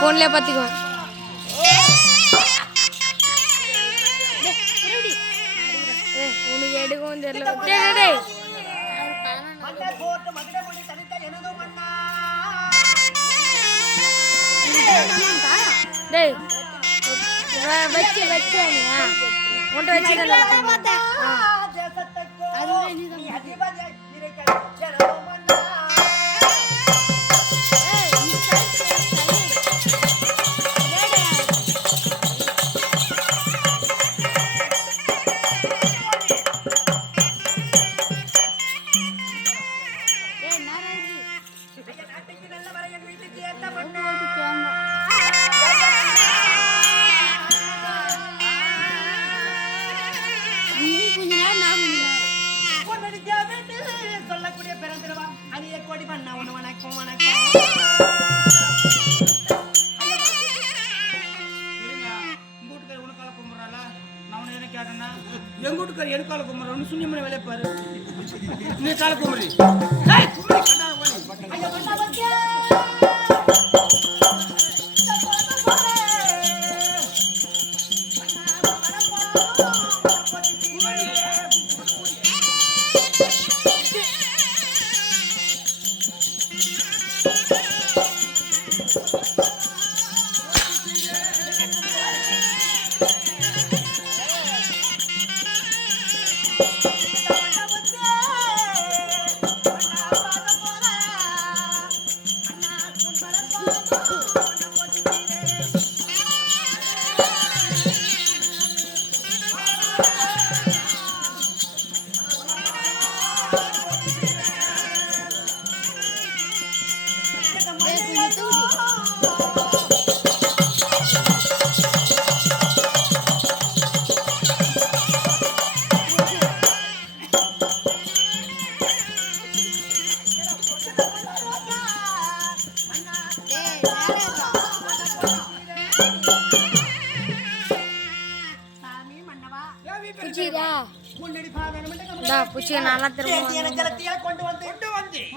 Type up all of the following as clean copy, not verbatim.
போன்லயே பாத்துக்குவேன். உனக்கு எடுக்கவும் தெரியல. டேய் வச்சு உன்ட்ட வச்சு சொல்லக்கூடிய பிறந்திருவா அணிய கோடி பண்ண ஒண்ணு வணக்கம் வணக்கம். உனக்கால கும்பிட்றாளா நான் என்ன கேட்டேன்னா எங்க வீட்டுக்கார எனக்கால கும்பிட்றோன்னு சுண்ணிமணி வேலையை பாரு. நீ கால கும்பிடு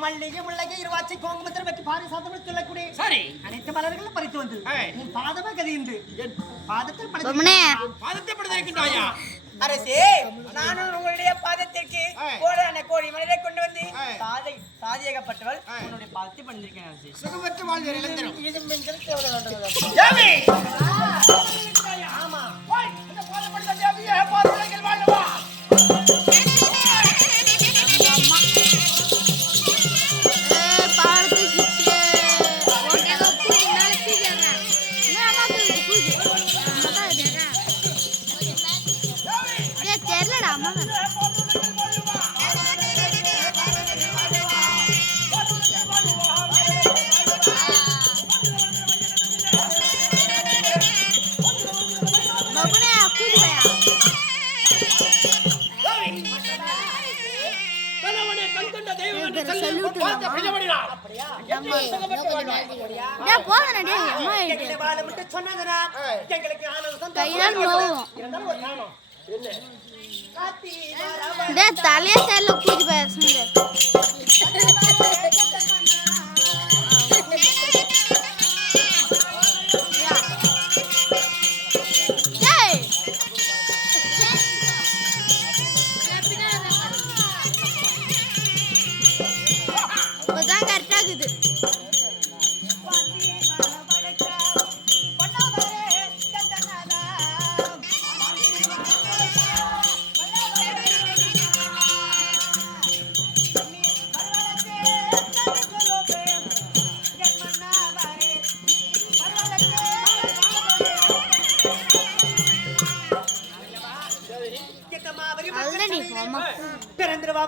மல்லிகை முல்லைகை இருவாச்சி கோங்குமத்தில் வெட்டி பாரி சாதம் சொல்லக்கூடிய சரி அனைத்து மலர்களும் பறித்து வந்து உன் பாதமே கதியுண்டு பாதத்தில் படுத்திருக்கின்றாயா அரசே நானும் உங்களுடைய பாதத்திற்கு கோடான கோடி மலரை கொண்டு வந்து சாதியகப்பட்டவள் உன்னுடைய பாதத்தை பணிந்திருக்கேன் அரசே சுகமற்ற வாழ்வு இளந்தரம் இது மெஞ்சல் தேவதை ஆமா இந்த பாதப்பட்ட தேவியே பாதங்கள் வாழ்வா தலைய சேர்ல கூட்டி பேசுங்க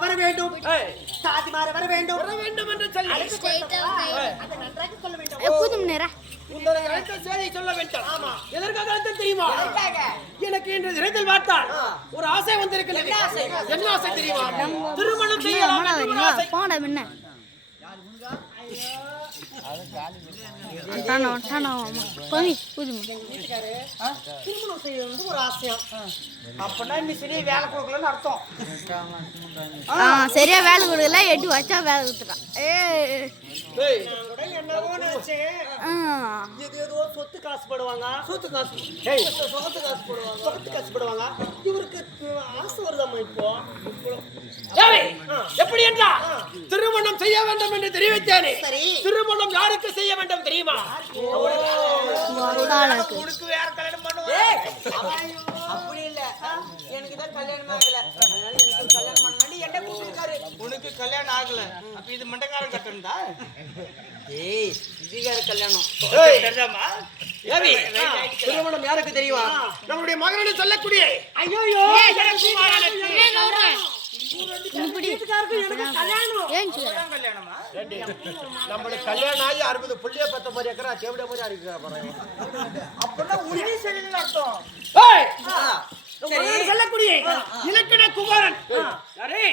வர வேண்டும் சாதிமார வர வேண்டும் என்று சொல்லி அதை நன்றாக சொல்ல வேண்டும் எப்போதும் நேரா உங்களுடைய அழைத்த செய்தி சொல்ல வேண்டும் ஆமா எதற்காக அழைத்த தெரியுமா எனக்கு இன்று இறைதல் வார்த்தால் ஒரு ஆசை வந்திருக்கிறது என்ன ஆசை தெரியுமா திருமணம் செய்யலாம் போடா என்ன யார் முருகா ஐயோ வீட்டுக்காரு திருமணம் செய்யறது வந்து ஒரு ஆசையா அப்படின்னா இந்த சரியா வேலை கொடுக்கலன்னு அர்த்தம். சரியா வேலை கொடுக்கல 8 வருஷம் வேலை கொடுத்துட்டான். நான் கூட என்னவோ நினைச்சேன். ஏதோ சொத்து காசு போடுவாங்க, சொத்து காசு போடுவாங்க. இவருக்கு ஆசை வருதாம்மா இப்போ. எப்படி என்றா திருமணம் செய்ய வேண்டும் என்று தெரிவித்தேனே. திருமணம் யாருக்கு செய்ய வேண்டும் தெரியுமா? உனக்கு வேற கல்யாணம் பண்ணுவேன். அப்படி இல்ல, எனக்கு தான் கல்யாணம் ஆகல, அதனால எனக்கு கல்யாணம் பண்ணி என்ன கூப்பிட்டுருக்காரு. உனக்கு கல்யாணம் ஆகல, அப்ப இது மண்டக்காரன் கட்டணும்டா. ஏய் இதுகார கல்யாணம் தெரியாமா? திருமணம் யாருக்கு தெரியுமா? நம்முடைய மகனை சொல்லக்கூடிய ஐயோ நம்மளுக்கு கல்யாணம் ஆகி 60 புள்ளிய 19 ஏக்கரா தேவடைய மாதிரி அடிக்கிற பாருங்க. அப்பனா உயிரே சரியில்லை அர்த்தம். சொல்லக்கூடிய இலக்கண குமாரன் யாரே?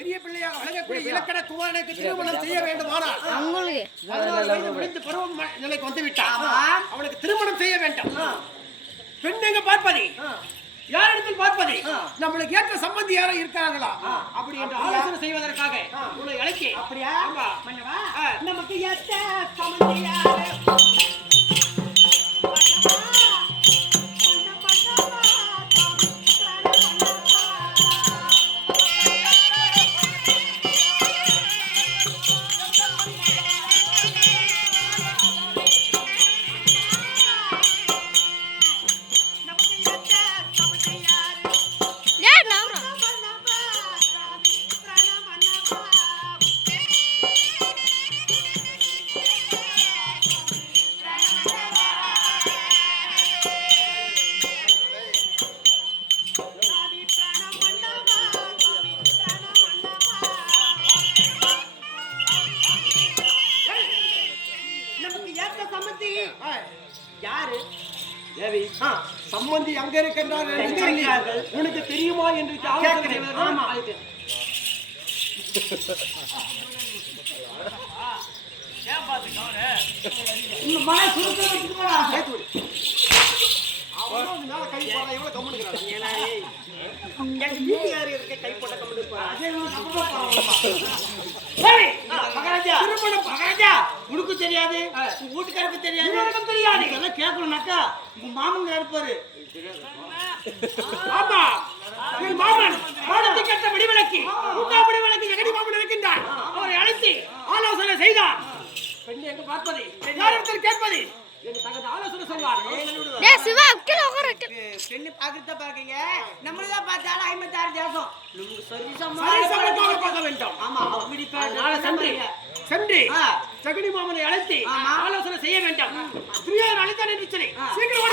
பெரிய பிள்ளையாக வழங்கக்கூடிய இலக்கண குமாரனுக்கு திருமணம் செய்ய வேண்டுமானால் 16 வயது முடிந்து பருவ நிலைக்கு வந்து விட்டான். அவனுக்கு திருமணம் செய்ய வேண்டும். பெண் எங்க பார்ப்பது? யாரிடத்தில் பார்ப்பது? நம்மளுக்கு ஏற்ற சம்பந்தி யாரும் இருக்கிறாங்களா அப்படி என்று ஆலோசனை செய்வதற்காக உங்களை அழைக்க. அப்படியா? நமக்கு ஏற்ற சம்பந்தி யாரு? யாரு? சம்பந்தி அங்க இருக்கின்றார் என்று சொல்லி உனக்கு தெரியுமா என்று கேட்கிறேன். ஆமா உனக்கு தெரியாது, வீட்டுக்காருக்கு தெரியாது, தெரியாது. இதெல்லாம் கேட்கணும்னாக்கா உங்க மாமங்க இருப்பாரு. ஆமா, என் மாமன் மாடத்தை கட்ட விடிவிலக்கு விடிவிலக்கு எகடி மாமன் இருக்கின்றார். அவரை அழைத்து ஆலோசனை செய்தார். பெண்ணை எங்க பார்ப்பது? யாரிடத்தில் கேட்பது என்று தகுந்த ஆலோசனை சொல்வார். பெண்ணு பாக்குறத பாருங்க, நம்மளதான் பார்த்தாலும் 56 தேசம் நமக்கு சரிசமமாக பார்க்க வேண்டும். ஆமா அப்படி சென்று சகுனி மாமனை அழைத்து ஆலோசனை செய்ய வேண்டும். துரியோதனன் அழைத்தான் என்று சொல்லி சீக்கிரம்